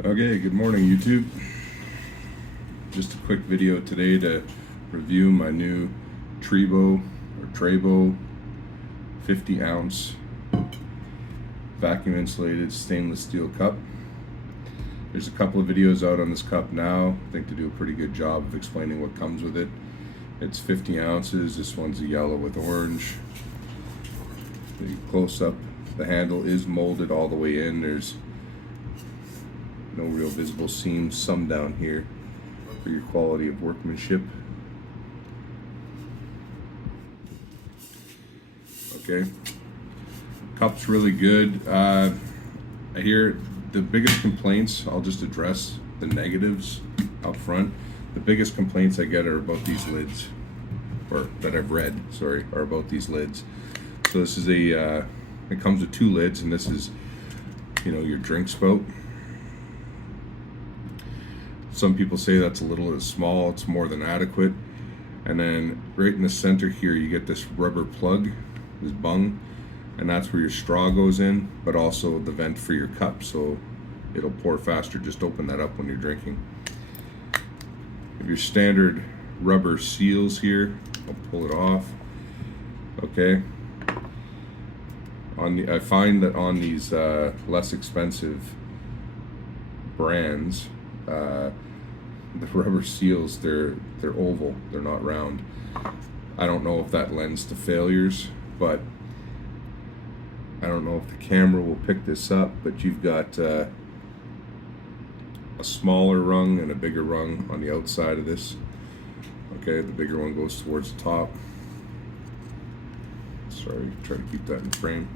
Okay, good morning YouTube. Just a quick video today to review my new Trebo 50 ounce vacuum insulated stainless steel cup. There's a couple of videos out on this cup now. I think they do a pretty good job of explaining what comes with it. It's 50 ounces. This one's a yellow with orange. The close up, the handle is molded all the way in. There's no real visible seams, some down here for your quality of workmanship. Okay, cup's really good. I hear the biggest complaints, I'll just address the negatives up front. The biggest complaints I get are about these lids, or that I've read, sorry, are about these lids. So this is a, it comes with two lids, and this is, your drink spout. Some people say that's a little small, it's more than adequate. And then right in the center here, you get this rubber plug, this bung, and that's where your straw goes in, but also the vent for your cup, so it'll pour faster. Just open that up when you're drinking. You have your standard rubber seals here. I'll pull it off. Okay. I find that on these less expensive brands, the rubber seals, they're oval, they're not round. I don't know if that lends to failures, but I don't know if the camera will pick this up, but you've got a smaller rung and a bigger rung on the outside of this. Okay, the bigger one goes towards the top. Sorry, try to keep that in frame.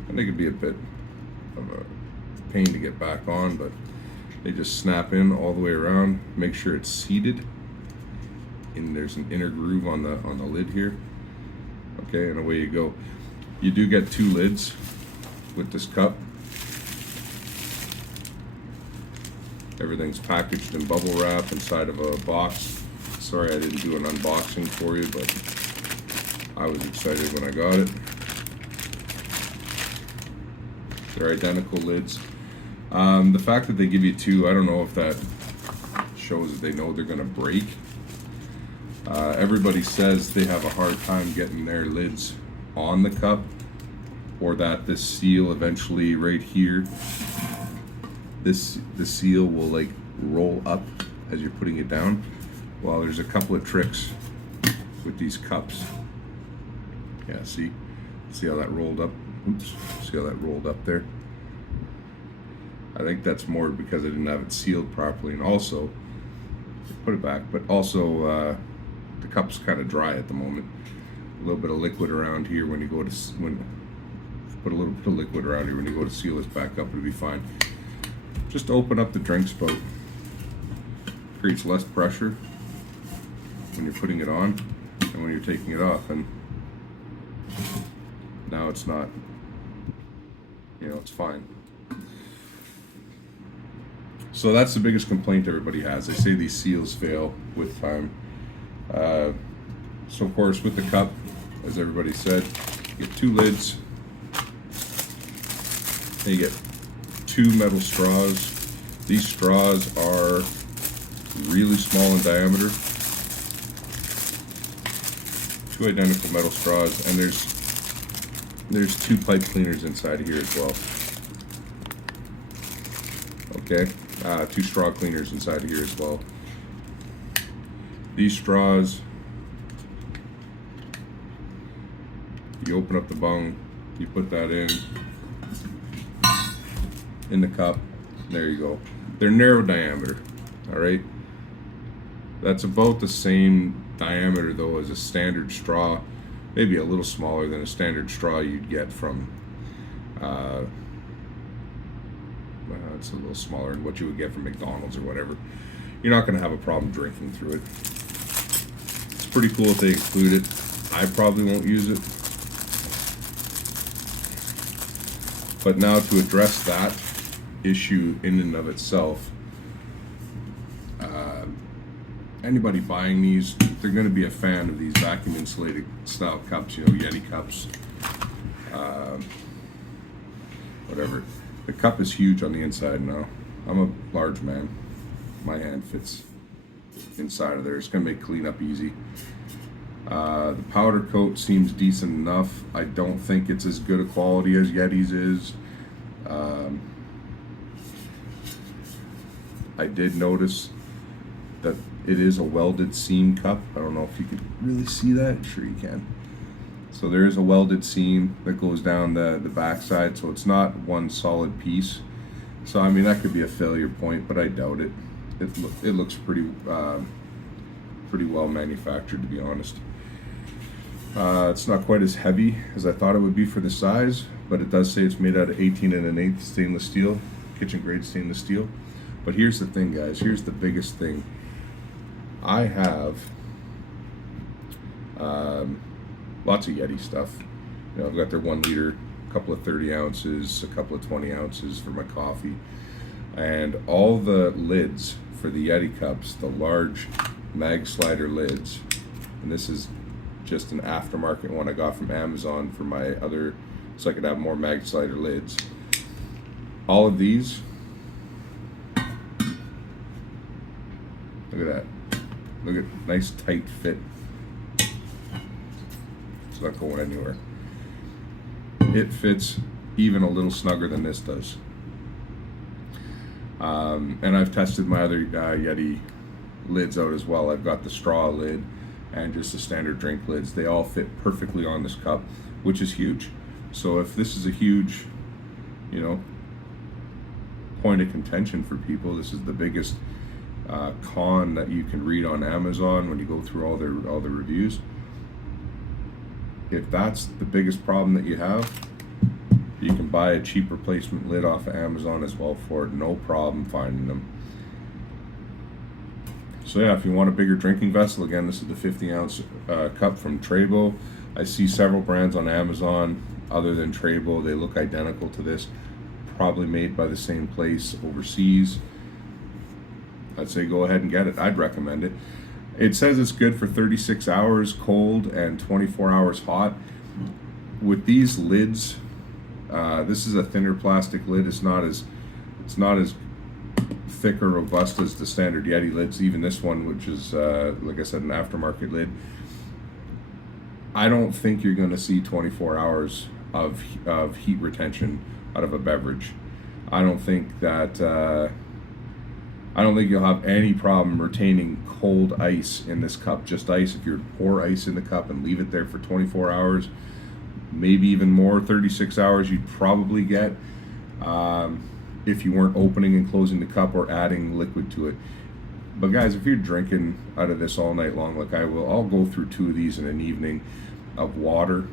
I think it'd be a bit of a pain to get back on, but they just snap in all the way around. Make sure it's seated, and there's an inner groove on the lid here. Okay, and away you go. You do get two lids with this cup. Everything's packaged in bubble wrap inside of a box. Sorry I didn't do an unboxing for you, but I was excited when I got it. They're identical lids. The fact that they give you two, I don't know if that shows that they know they're gonna break. Everybody says they have a hard time getting their lids on the cup, or that this seal eventually right here, the seal will like roll up as you're putting it down. Well, there's a couple of tricks with these cups. Yeah, see how that rolled up? Oops, see how that rolled up there? I think that's more because I didn't have it sealed properly, and also put it back, but also the cup's kind of dry at the moment. A little bit of liquid around here when you go to put a little bit of liquid around here when you go to seal this back up, it'll be fine. Just open up the drink spout. Creates less pressure when you're putting it on and when you're taking it off, and now it's not, it's fine. So that's the biggest complaint everybody has. They say these seals fail with time. So of course with the cup, as everybody said, you get two lids, and you get two metal straws. These straws are really small in diameter. Two identical metal straws, and there's two pipe cleaners inside of here as well. Okay, two straw cleaners inside of here as well. These straws, you open up the bung, you put that in the cup. There you go. They're narrow diameter, all right? That's about the same diameter though as a standard straw, maybe a little smaller than a standard straw you'd get from, it's a little smaller than what you would get from McDonald's or whatever. You're not gonna have a problem drinking through it. It's pretty cool if they include it. I probably won't use it. But now to address that issue in and of itself, anybody buying these, they're going to be a fan of these vacuum insulated style cups, you know, Yeti cups, whatever. The cup is huge on the inside now. I'm a large man. My hand fits inside of there. It's going to make cleanup easy. The powder coat seems decent enough. I don't think it's as good a quality as Yeti's is. I did notice that it is a welded seam cup. I don't know if you can really see that. Sure you can. So there is a welded seam that goes down the backside, so it's not one solid piece. So I mean, that could be a failure point, but I doubt it. It looks pretty well manufactured, to be honest. It's not quite as heavy as I thought it would be for the size, but it does say it's made out of 18 1/8 stainless steel, kitchen grade stainless steel. But here's the thing, guys. Here's the biggest thing. I have lots of Yeti stuff. You know, I've got their 1 liter, a couple of 30 ounces, a couple of 20 ounces for my coffee, and all the lids for the Yeti cups, the large mag slider lids, and this is just an aftermarket one I got from Amazon for my other, so I could have more mag slider lids. All of these, look at that. Look at nice tight fit. It's not going anywhere. It fits even a little snugger than this does. And I've tested my other Yeti lids out as well. I've got the straw lid and just the standard drink lids. They all fit perfectly on this cup, which is huge. So if this is a huge, you know, point of contention for people, this is the biggest con that you can read on Amazon when you go through all the reviews. If that's the biggest problem that you have, you can buy a cheap replacement lid off of Amazon as well for it. No problem finding them. So yeah, if you want a bigger drinking vessel, again, this is the 50-ounce cup from Trebo. I see several brands on Amazon other than Trebo. They look identical to this, probably made by the same place overseas. I'd say go ahead and get it. I'd recommend it. It says it's good for 36 hours cold and 24 hours hot. With these lids, this is a thinner plastic lid. It's not as thick or robust as the standard Yeti lids. Even this one, which is like I said, an aftermarket lid. I don't think you're going to see 24 hours of heat retention out of a beverage. I don't think you'll have any problem retaining cold ice in this cup, just ice. If you pour ice in the cup and leave it there for 24 hours, maybe even more, 36 hours, you'd probably get, if you weren't opening and closing the cup or adding liquid to it. But guys, if you're drinking out of this all night long, like I will, I'll go through 2 of these in an evening of water.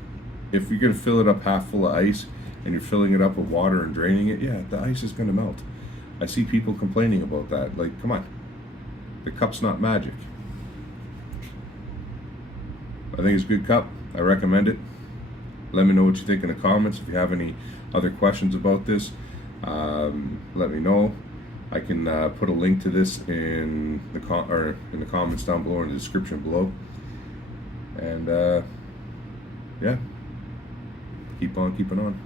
If you're gonna fill it up half full of ice and you're filling it up with water and draining it, yeah, the ice is gonna melt. I see people complaining about that. Like, come on, the cup's not magic. I think it's a good cup. I recommend it. Let me know what you think in the comments. If you have any other questions about this, let me know. I can put a link to this in the comments down below, or in the description below. And yeah, keep on keeping on.